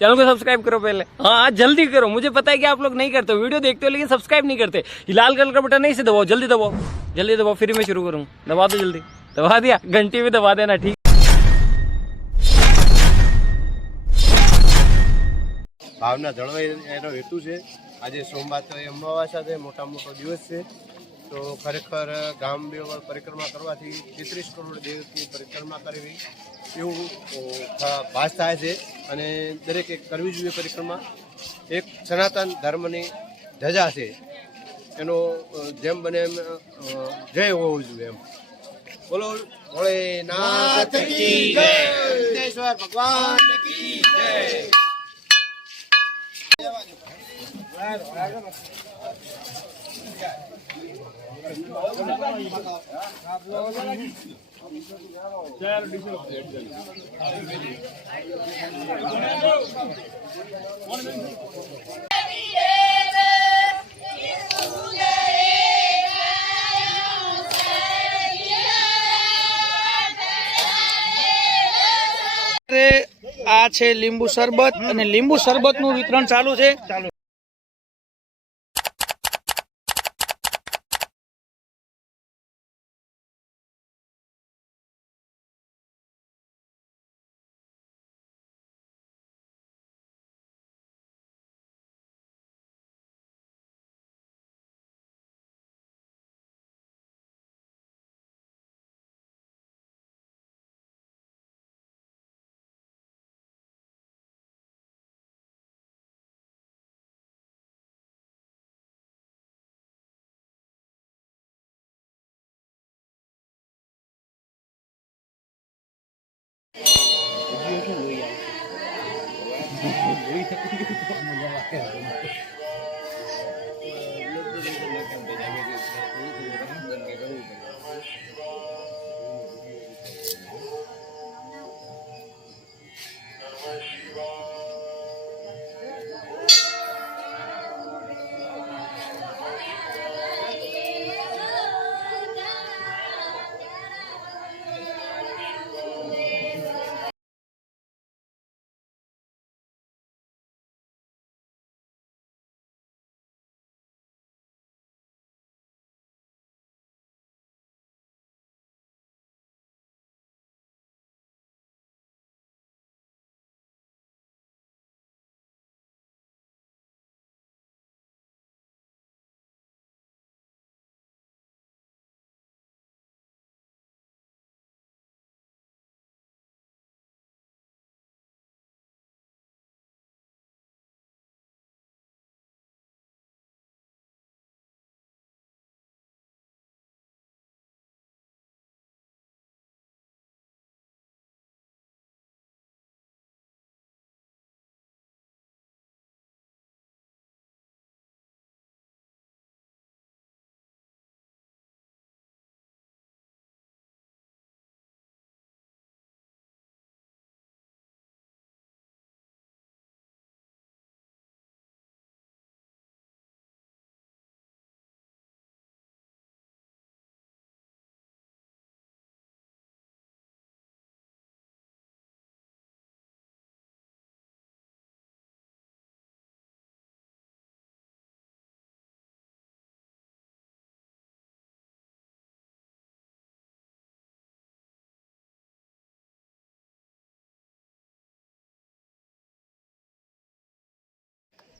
Channel को subscribe करो पहले। हाँ जल्दी करो, मुझे पता है कि आप लोग नहीं करते हो, वीडियो देखते हो लेकिन सब्सक्राइब नहीं करते। ये लाल कलर का बटन नहीं से दबाओ, जल्दी दबाओ, जल्दी दबाओ, फिर मैं शुरू करूँ। दबा दो जल्दी, दबा दिया, घंटी भी दबा देना। ठीक ભાવના જળવાઈ એનો હેતુ છે। આજે સોમવાર તો અમાવાસ્યા છે, મોટો દિવસ છે। તો ખરેખર ગામ બેવળ પરિક્રમા કરવાથી 33 કરોડ દેવની પરિક્રમા કરવી એવું ભાસ થાય છે અને દરેકે કરવી જોઈએ પરિક્રમા। એક સનાતન ધર્મની ધજા છે, એનો જેમ બને એમ જય હોવો જોઈએ એમ। બોલો ભોળેનાથ કી જય, સિદ્ધેશ્વર ભગવાન કી જય। આ છે લીંબુ શરબત અને લીંબુ શરબતનું વિતરણ ચાલુ છે।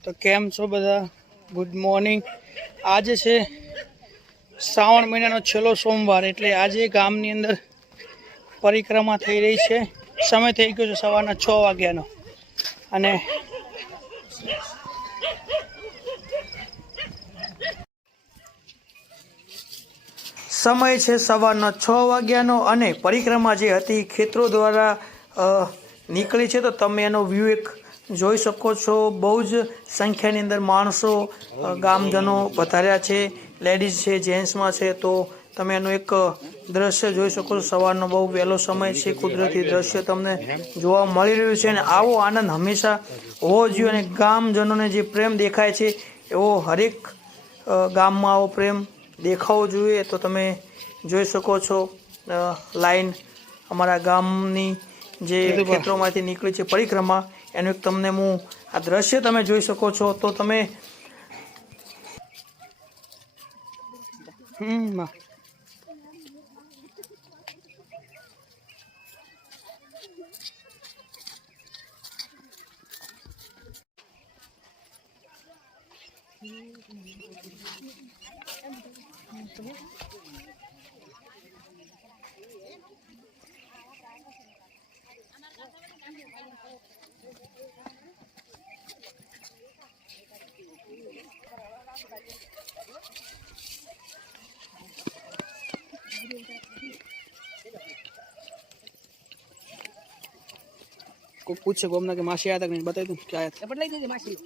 તો કેમ છો બધા? Good morning. આજે છે શ્રાવણ મહિનાનો છેલ્લો સોમવાર, એટલે આજે ગામની અંદર પરિક્રમા થઈ રહી છે। સમય થઈ ગયો છે સવારના 6 વાગ્યાનો અને સમય છે સવારના 6 વાગ્યાનો અને પરિક્રમા જે હતી ખેતરો દ્વારા નીકળી છે। તો તમે એનો વ્યૂ એક જોઈ શકો છો। બહુ જ સંખ્યાની અંદર માણસો ગામજનો વધાર્યા છે, લેડીઝ છે, જેન્ટ્સમાં છે। તો તમે એનું એક દ્રશ્ય જોઈ શકો છો। સવારનો બહુ વહેલો સમય છે, કુદરતી દ્રશ્ય તમને જોવા મળી રહ્યું છે અને આવો આનંદ હંમેશા હોવો જોઈએ અને ગામજનોને જે પ્રેમ દેખાય છે એવો હરેક ગામમાં આવો પ્રેમ દેખાવો જોઈએ। તો તમે જોઈ શકો છો લાઈન અમારા ગામની જે ખેતરોમાંથી નીકળી છે પરિક્રમા એનું એક તમને હું આ દ્રશ્ય તમે જોઈ શકો છો. તો તમે को पूछे गोमना के मासी आया था नहीं बताई तुम क्या आया था बदलाई दीजिए मासी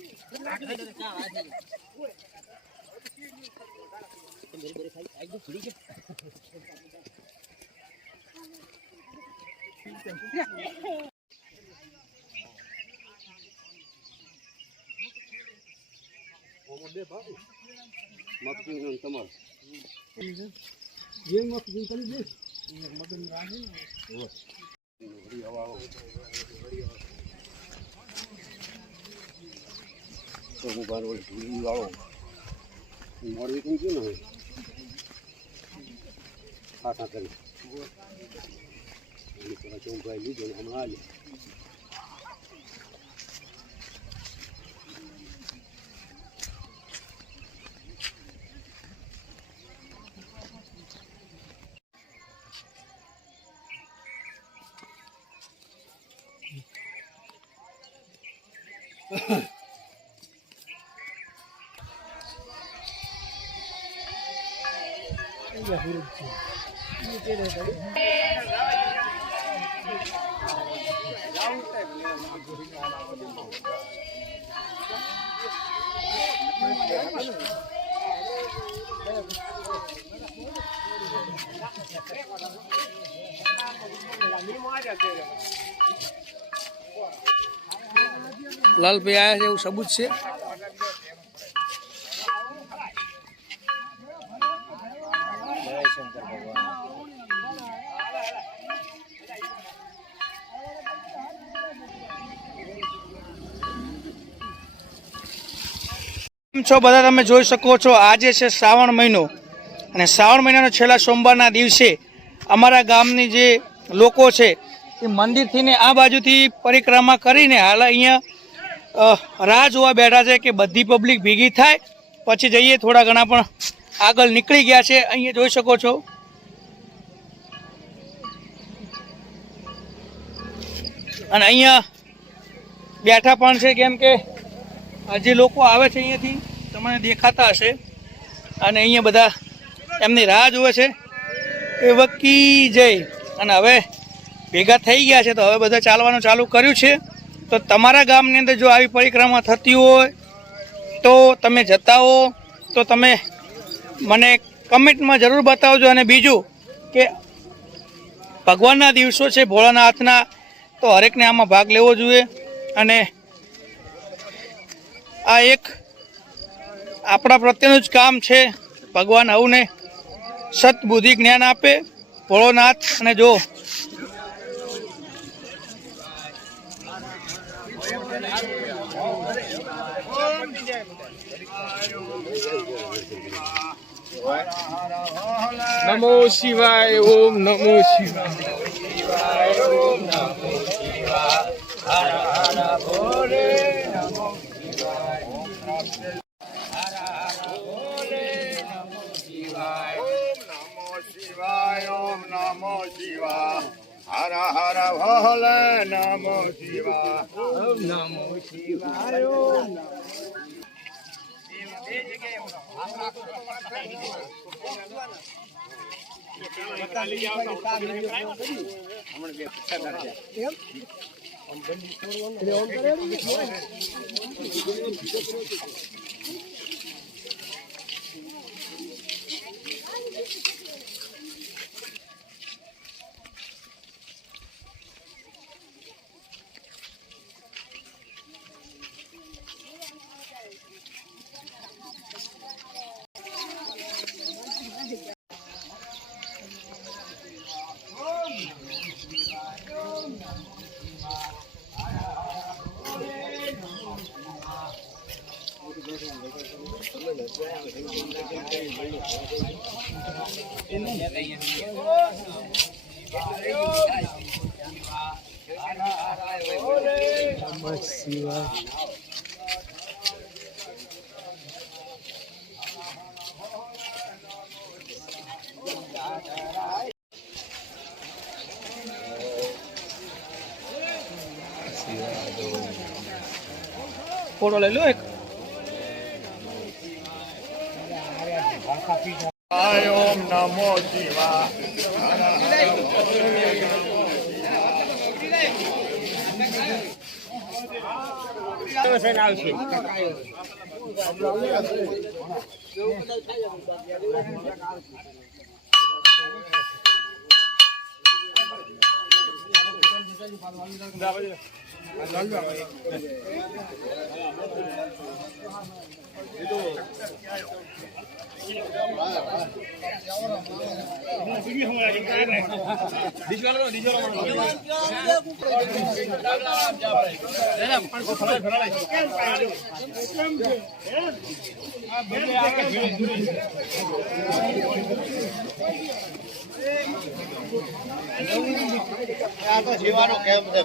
लाल भाई आया है वो सबूत से છો બધા તમે જોઈ શકો છો આજે છે શ્રાવણ મહિનો અને શ્રાવણ મહિનાનો છેલ્લા સોમવારના દિવસે અમારા ગામની જે લોકો છે એ મંદિરથી ને આ બાજુથી પરિક્રમા કરીને હાલ અહીંયા રાહ જોવા બેઠા છે કે બધી પબ્લિક ભેગી થાય પછી જઈએ. થોડા ઘણા પણ આગળ નીકળી ગયા છે, અહીંયા જોઈ શકો છો. અને અહીંયા બેઠા પણ છે કેમ કે જે લોકો આવે છે અહીંયાથી તમને દેખાતા હશે અને અહીંયા બધા એમની રાહ જોવે છે. એ વકી જય અને હવે ભેગા થઈ ગયા છે તો હવે બધા ચાલવાનું ચાલુ કર્યું છે. તો તમારા ગામની અંદર જો આવી પરિક્રમા થતી હોય તો તમે જતા હો તો તમે મને કમેન્ટમાં જરૂર બતાવજો. અને બીજું કે ભગવાનના દિવસો છે ભોળાનાથના, તો હરેકને આમાં ભાગ લેવો જોઈએ. અને આ એક આપણા પ્રત્યેનું જ કામ છે. ભગવાન હવને સદબુદ્ધિ જ્ઞાન આપે ભોળોનાથ. અને જો नमो शिवाय ओम नमो शिवाय ओम नमो शिवाय हर हर भोले नमो शिवाय ओम नमो शिवाय ओम नमो शिवाय ओम नमो शिवाय हर हर भोले नमो शिवाय ओम नमो शिवाय ओम ફોટો લઈ લો એક. જીવાનો કેમ છે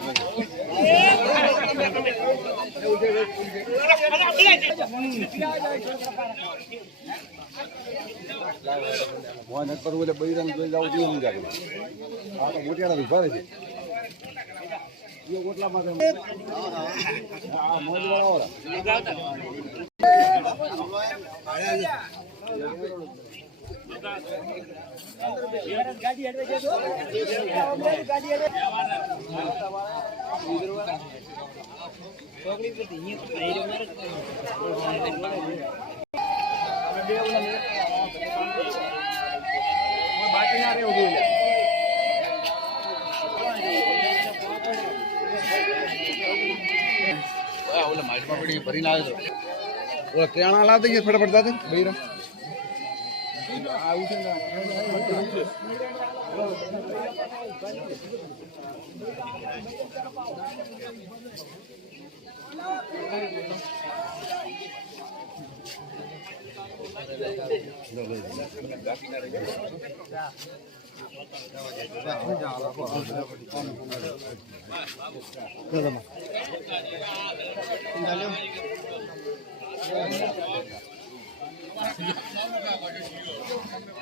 किराना ला दीजिए फटाफट दादे भैया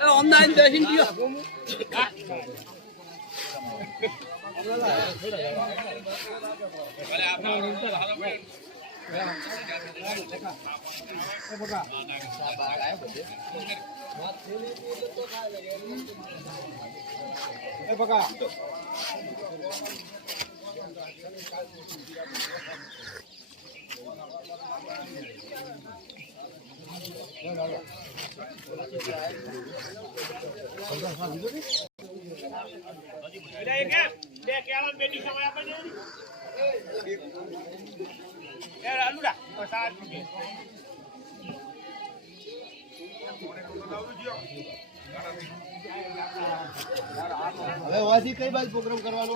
ऑनलाइन देख लियो. હવે વાથી કઈ બાજુ પ્રોગ્રામ કરવાનો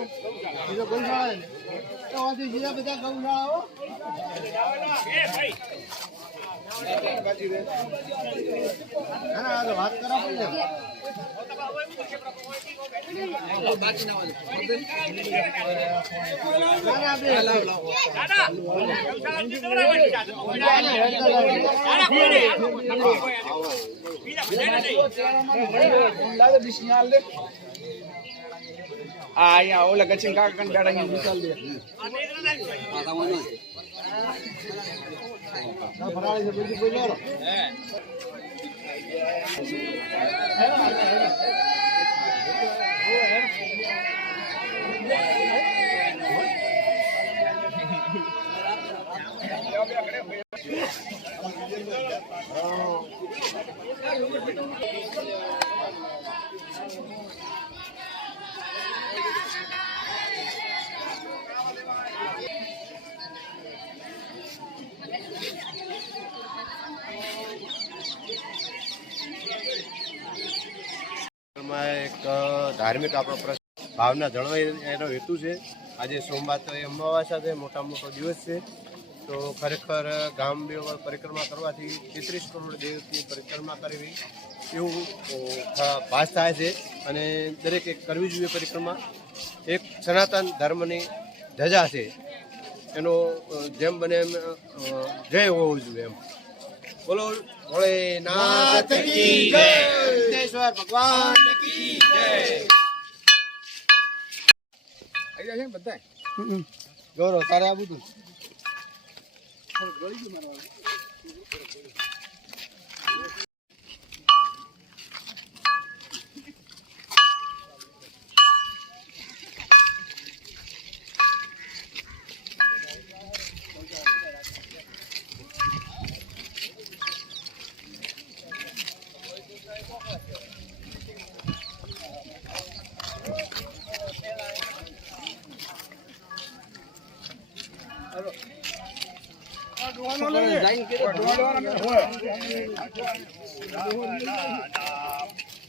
બીજો ગૌશાળા ને તો વાથી બીજા બધા ગૌશાળાઓ ના ના તો વાત કરા પડે અહીંયા ઓલા ગચિન કાકા કન બેડા અહીંયા વિશાલ દે. ફરાળી છે બીજું કોઈ લો એક ધાર્મિક આપણો પ્રશ્ન ભાવના જળવાઈ એનો હેતુ છે. આજે સોમવાર તો એ અમાવાસ્યા છે, મોટા મોટો દિવસ છે. તો ખરેખર ગામ બેવળ પરિક્રમા કરવાથી 33 કરોડ દેવની પરિક્રમા કરવી એવું ભાસ થાય છે અને દરેકે કરવી જોઈએ પરિક્રમા. એક સનાતન ધર્મની ધજા છે, એનો જેમ બને એમ જય હોવો જોઈએ એમ. બોલો ભોળેનાથ કી જય, વિઘ્નેશ્વર ભગવાન કી જય. આવી જાય છે ને બધા ગૌરવ તારે આ બધું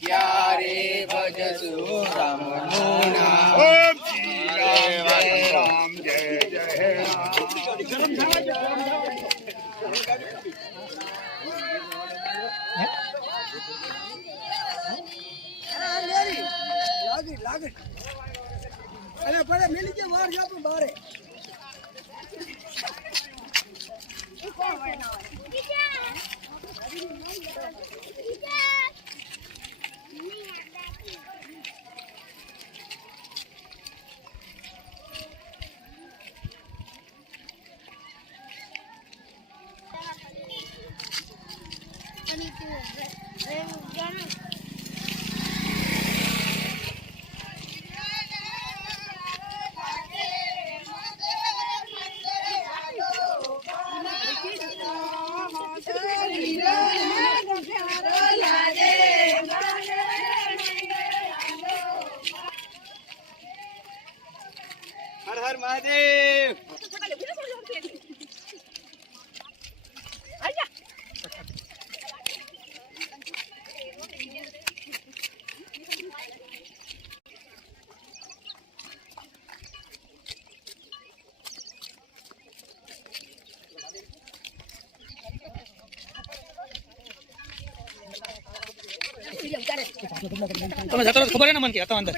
ક્યારે ભજસુ રામનું નામ. ઓમ શ્રી રામ જય જય રામ. હર હર મહાદેવ. તમે જતો ખબર ને મને કે હતો અંદર.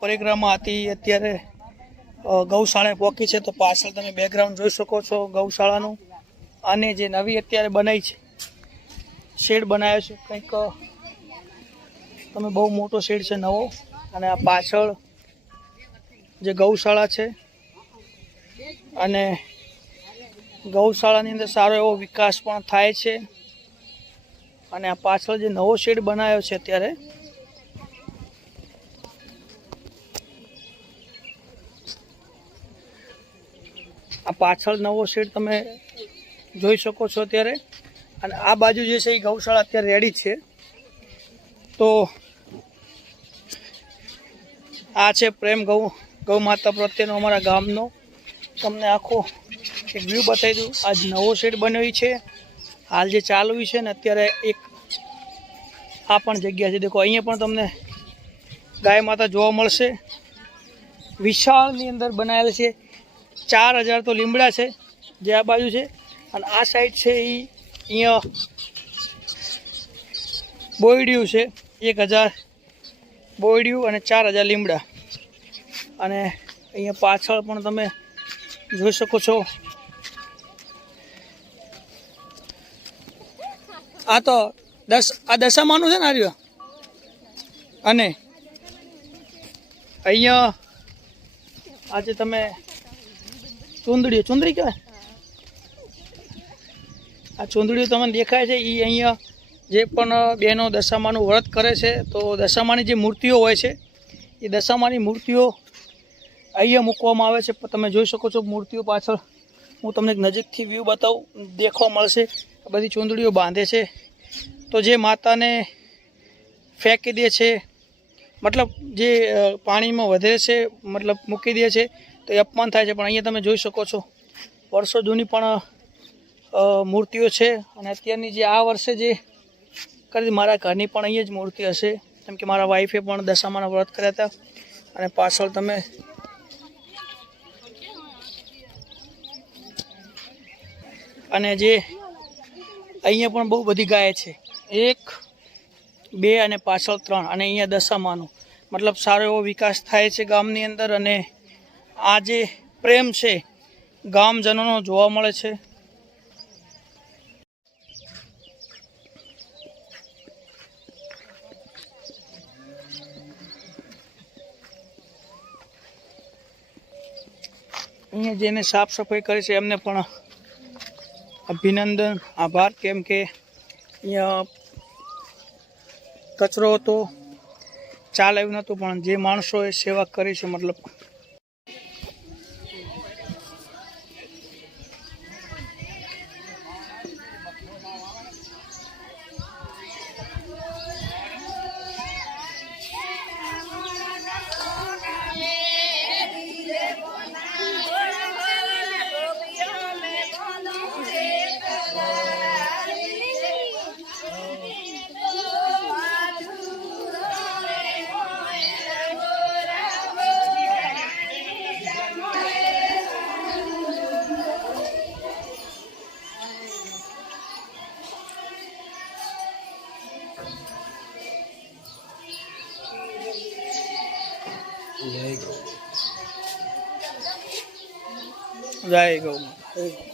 પરિક્રમા હતી અત્યારે ગૌશાળાએ પહોંચી છે, તો પાછળ તમે બેકગ્રાઉન્ડ જોઈ શકો છો ગૌશાળાનું. અને જે નવી અત્યારે બનાવી છે, શેડ બનાવ્યો છે કંઈક, તમે બહુ મોટો શેડ છે નવો. અને આ પાછળ જે ગૌશાળા છે, અને ગૌશાળાની અંદર સારો એવો વિકાસ પણ થાય છે. અને આ પાછળ જે નવો શેડ બનાવ્યો છે અત્યારે, આ પાછળ નવો શેડ તમે જોઈ શકો છો અત્યારે. અને આ બાજુ જે છે એ ગૌશાળા અત્યારે રેડી છે. તો આ છે પ્રેમ ગૌ માતા પ્રત્યેનો અમારા ગામનો. તમને આખો એક વ્યૂ બતાવી દઉં. આજ નવો શેડ બન્યો છે, હાલ જે ચાલુ છે ને અત્યારે. એક આ પણ જગ્યા છે, દેખો અહીંયા પણ તમને ગાય માતા જોવા મળશે. વિશાળની અંદર બનાવેલ છે. 4000 તો લીમડા છે જે આ બાજુ છે. અને આ સાઈડ છે એ અહીંયા બોયડિયું છે. 1000 બોયડિયું અને 4000 લીમડા. અને અહીંયા પાછળ પણ તમે જોઈ શકો છો. આ તો દશામાનું છે ને આર્ય. અને અહીંયા આજે તમે ચુંદડી કહેવાય, આ ચુંદડીઓ તમને દેખાય છે એ અહીંયા જે પણ બહેનો દશામાનું વ્રત કરે છે, તો દશામાની જે મૂર્તિઓ હોય છે એ દશામાની મૂર્તિઓ અહીંયા મૂકવામાં આવે છે. તમે જોઈ શકો છો મૂર્તિઓ પાછળ. હું તમને એક નજીકથી વ્યૂ બતાવું, દેખવા મળશે. આ બધી ચુંદડીઓ બાંધે છે, તો જે માતાને ફેંકી દે છે, મતલબ જે પાણીમાં વધે છે, મતલબ મૂકી દે છે, તો એ અપમાન થાય છે. પણ અહીંયા તમે જોઈ શકો છો વર્ષો જૂની પણ મૂર્તિઓ છે. અને અત્યારની જે આ વર્ષે જે કરી મારા ઘરની પણ અહીંયા જ મૂર્તિ હશે, કેમ કે મારા વાઈફે પણ દશામાના વ્રત કર્યા હતા. અને પાછળ તમે અને જે અહીંયા પણ બહુ બધી ગાય છે, 1 2 અને પાછળ 3. અને અહીંયા દશામાનું મતલબ સારો એવો વિકાસ થાય છે ગામની અંદર. અને આ જે પ્રેમ છે ગામજનોનો જોવા મળે છે. અહીંયા જેને સાફ સફાઈ કરી છે એમને પણ અભિનંદન, આભાર. કેમ કે અહીંયા કચરો હતો, ચાલે એવું નહોતું, પણ જે માણસોએ સેવા કરી છે, મતલબ જય ગૌ માતા.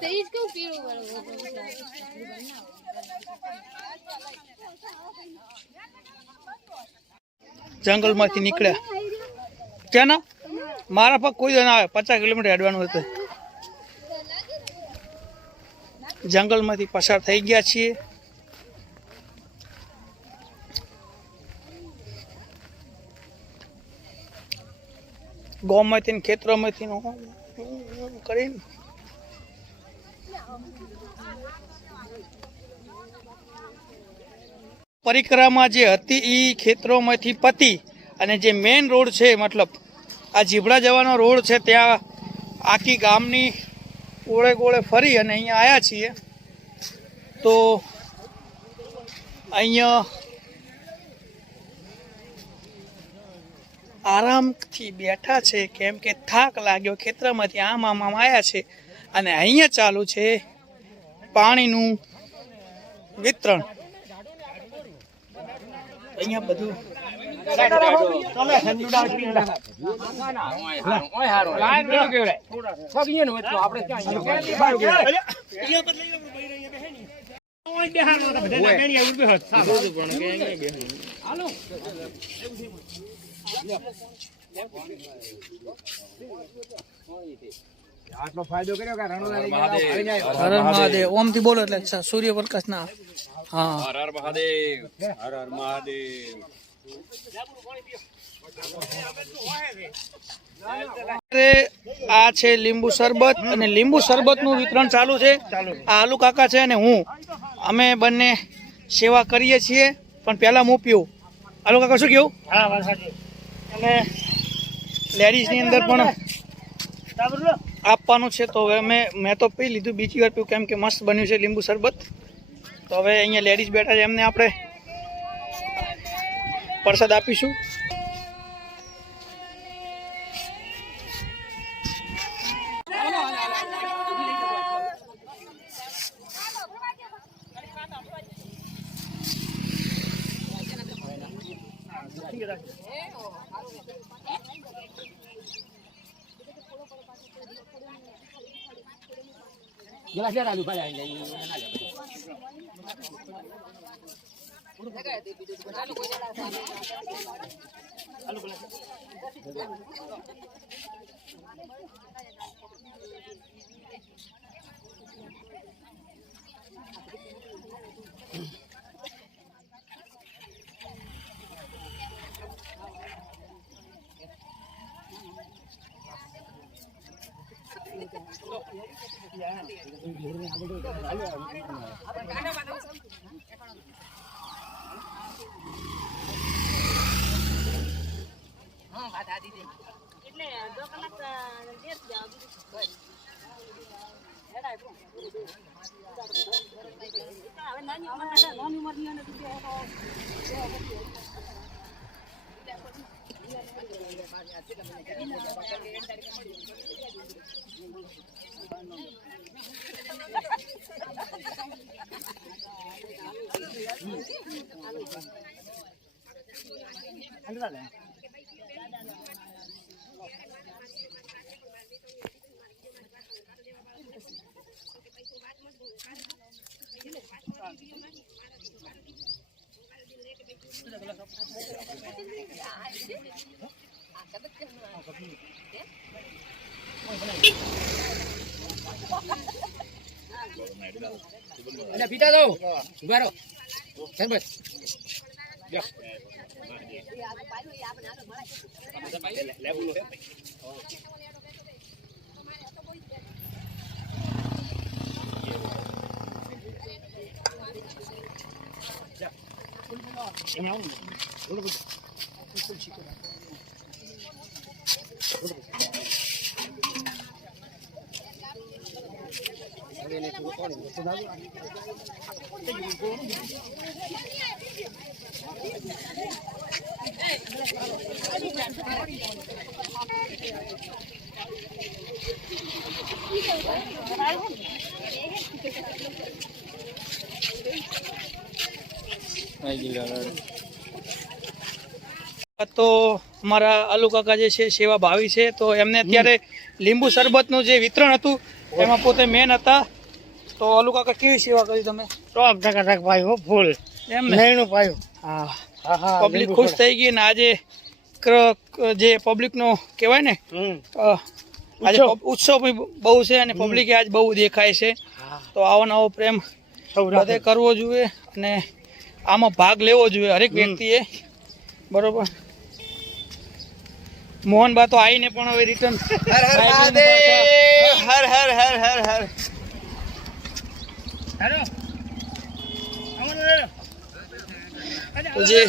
તેજ કેવું પીળું બરોબર જંગલમાંથી નીકળ્યા ક્યાં ના મારા પર કોઈ ના આવે 50 કિલોમીટર હેડવાનું હતું જંગલમાંથી પસાર થઈ ગયા છીએ ગામમાંથી ને ખેતરોમાંથી કરીને પરિક્રમા જે હતી એ ખેતરોમાંથી પતી અને જે મેઇન રોડ છે મતલબ આ જીબડા જવાનો રોડ છે ત્યાં આખી ગામની ગોળે ગોળે ફરી અને અહીંયા આવ્યા છીએ તો અહીંયા આરામથી બેઠા છે કેમ કે થાક લાગ્યો ખેતરમાંથી આમ આવ્યા છે અને અહીંયા ચાલુ છે પાણીનું વિતરણ અહીંયા બધું આટલો ફાયદો કર્યો કે રણોદા હર હર મહાદેવ ઓમ થી બોલો એટલે સૂર્યપ્રકાશ ના હા હર હર મહાદેવ હર હર મહાદેવ આ છે લીંબુ શરબત અને લીંબુ શરબત નું વિતરણ ચાલુ છે આ આલુ કાકા છે અને હું અમે બંને સેવા કરીએ છીએ પણ પહેલા હું પીવું આલુ કાકા શું કેવું અને લેડીઝ ની અંદર પણ આપવાનું છે તો હવે મેં તો પી લીધું બીજી વાર પીવું કેમ કે મસ્ત બન્યું છે લીંબુ શરબત તો હવે અહીંયા લેડીઝ બેઠા છે એમને આપણે પ્રસાદ આપીશું પીતા દો ઉભા રહો સરબત તો અમારા અલુ કાકા જે છે સેવા ભાવી છે, તો એમને અત્યારે લીંબુ શરબતનું જે વિતરણ હતું એમાં પોતે મેન હતા. તો અલુ કાકા કેવી સેવા કરી તમે? ફૂલ એમ ને? નૈણું પાયું. હા, પબ્લિક ખુશ થઈ ગઈ ને આજે જે પબ્લિકનો કહેવાય ને આજે ઉત્સવ બી બહુ છે અને પબ્લિક આજ બહુ દેખાય છે. તો આવો નવો પ્રેમ બધે કરવો જોઈએ અને આમાં ભાગ લેવો જોઈએ હરેક વ્યક્તિએ, બરોબર. મોહનબા તો આવીને પણ હવે રિટર્ન હર હર હર હર હર. તો જે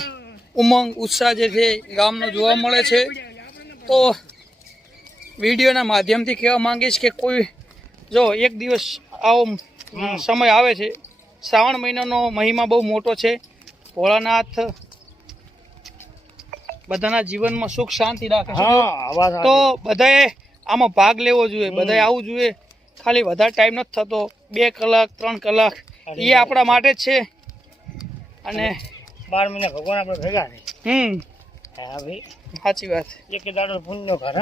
ઉમંગ ઉત્સાહ જે છે ગામનો જોવા મળે છે. તો વિડીયોના માધ્યમથી કહેવા માંગીશ કે કોઈ જો એક દિવસ આવો સમય આવે છે, શ્રાવણ મહિનાનો મહિમા બહુ મોટો છે. ભોળાનાથ બધાના જીવનમાં સુખ શાંતિ રાખે છે. તો બધાએ આમાં ભાગ લેવો જોઈએ, બધાએ આવવું જોઈએ. ખાલી વધારે ટાઈમ નથી થતો, 2 કલાક 3 કલાક એ આપણા માટે જ છે. અને 12 મહિના ભગવાન આપણે ભેગા ને. હા ભાઈ, સાચી વાત. એક દાડો પુણ્યનો ઘર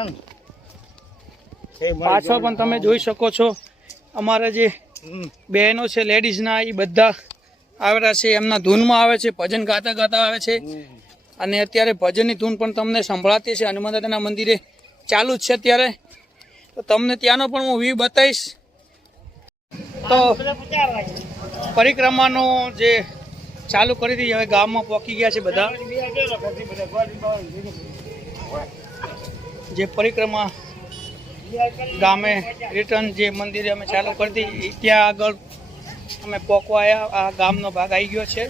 હે. પાછળ પણ તમે જોઈ શકો છો અમારા જે બહેનો છે લેડીઝના, એ બધા આવેલા છે, એમના ધૂનમાં આવે છે, ભજન ગાતા ગાતા આવે છે. અને અત્યારે ભજનની ધૂન પણ તમને સંભળાતી છે હનુમાન દાદાના મંદિરે ચાલુ જ છે અત્યારે. તો તમને ત્યાંનો પણ હું વ્યૂ બતાવીશ. તો પરિક્રમાનો જે ચાલુ કરી હતી, હવે ગામમાં પહોંચી ગયા છે બધા. જે પરિક્રમા ગામે રિટર્ન જે મંદિરે અમે ચાલુ કરી હતી ત્યાં આગળ અમે પહોંચવા આવ્યા. આ ગામનો ભાગ આવી ગયો છે.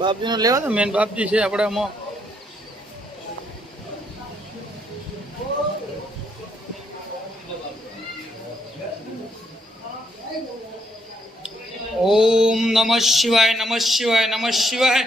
બાપજીનો લેવા તો મેન બાપજી છે આપણે આમાં. ઓમ નમઃ શિવાય, નમઃ શિવાય, નમઃ શિવાય.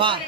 માં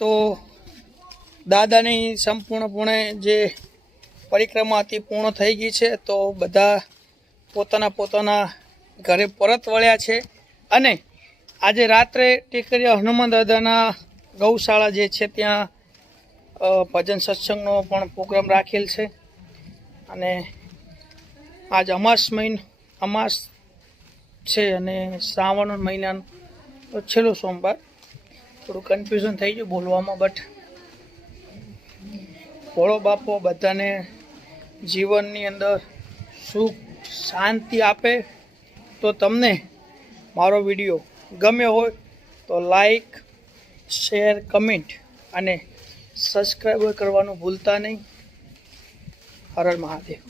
તો દાદાની સંપૂર્ણપણે જે પરિક્રમા હતી પૂર્ણ થઈ ગઈ છે. તો બધા પોતાના ઘરે પરત વળ્યા છે. અને આજે રાત્રે ટીકરીયા હનુમાન દાદાના ગૌશાળા જે છે ત્યાં ભજન સત્સંગનો પણ પ્રોગ્રામ રાખેલ છે. અને આજ અમાસ છે અને શ્રાવણ મહિનાનો છેલ્લો સોમવાર. થોડું કન્ફ્યુઝન થઈ ગયું બોલવામાં, બટ ભોળો બાપો બધાને જીવનની અંદર સુખ શાંતિ આપે. તો તમને મારો વિડીયો ગમ્યો હોય તો લાઈક, શેર, કમેન્ટ અને સબસ્ક્રાઈબ કરવાનું ભૂલતા નહીં. હર હર મહાદેવ.